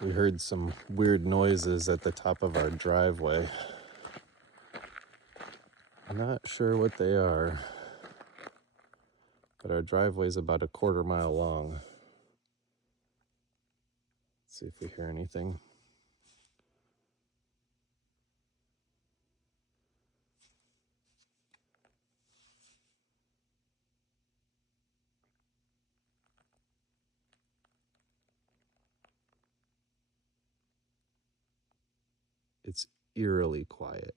We heard some weird noises at the top of our driveway. I'm not sure what they are, but our driveway is about a quarter-mile long. Let's see if we hear anything. It's eerily quiet.